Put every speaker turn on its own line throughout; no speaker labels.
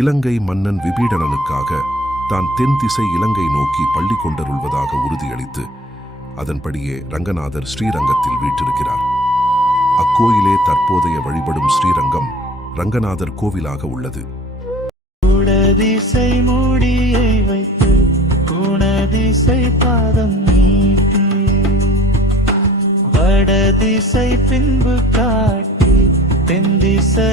இலங்கை மன்னன் விபீடனனுக்காக தான் தென் திசை இலங்கை நோக்கி பள்ளி கொண்டருள்வதாக உறுதியளித்து அதன்படியே ரங்கநாதர் ஸ்ரீரங்கத்தில் வீற்றிருக்கிறார். அக்கோயிலே தற்போதைய வழிபடும் ஸ்ரீரங்கம் ரங்கநாதர் கோவிலாக உள்ளது.
குடதிசை மூடியை வைத்து குணதிசை பாதம் நீட்டி வடதிசை பின்பு காட்டி தென் திசை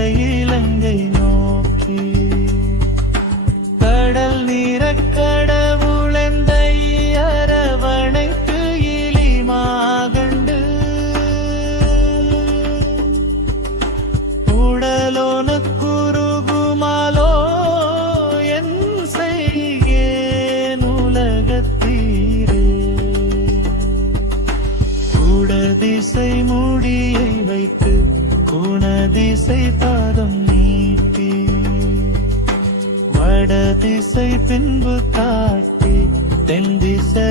திசை மூடியை வைத்து குண திசை பாதம் நீட்டி வட திசை பின்பு காட்டி தென் திசை